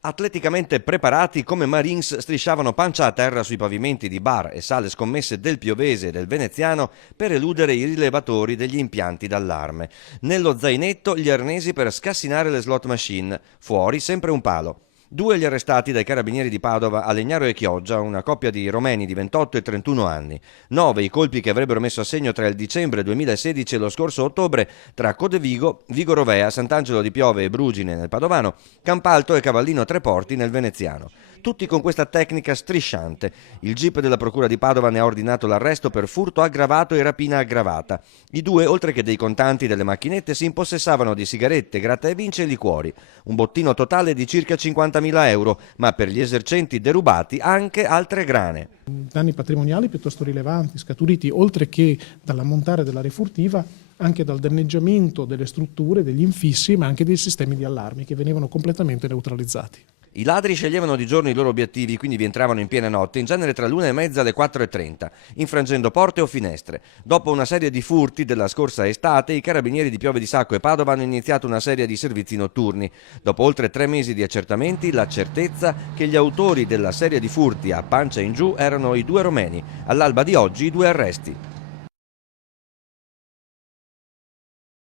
Atleticamente preparati come Marines strisciavano pancia a terra sui pavimenti di bar e sale scommesse del Piovese e del Veneziano per eludere i rilevatori degli impianti d'allarme. Nello zainetto gli arnesi per scassinare le slot machine, fuori sempre un palo. 2 gli arrestati dai carabinieri di Padova a Legnaro e Chioggia, una coppia di romeni di 28 e 31 anni. 9 i colpi che avrebbero messo a segno tra il dicembre 2016 e lo scorso ottobre tra Codevigo, Vigo Rovea, Sant'Angelo di Piove e Brugine nel Padovano, Campalto e Cavallino Treporti nel Veneziano. Tutti con questa tecnica strisciante. Il GIP della Procura di Padova ne ha ordinato l'arresto per furto aggravato e rapina aggravata. I 2, oltre che dei contanti delle macchinette, si impossessavano di sigarette, gratta e vince e liquori. Un bottino totale di circa 50.000 euro, ma per gli esercenti derubati anche altre grane. Danni patrimoniali piuttosto rilevanti, scaturiti oltre che dall'ammontare della refurtiva, anche dal danneggiamento delle strutture, degli infissi, ma anche dei sistemi di allarmi che venivano completamente neutralizzati. I ladri sceglievano di giorno i loro obiettivi, quindi vi entravano in piena notte, in genere tra l'1:30 e le 4:30, infrangendo porte o finestre. Dopo una serie di furti della scorsa estate, i carabinieri di Piove di Sacco e Padova hanno iniziato una serie di servizi notturni. Dopo oltre 3 mesi di accertamenti, la certezza che gli autori della serie di furti a pancia in giù erano i 2 romeni. All'alba di oggi i 2 arresti.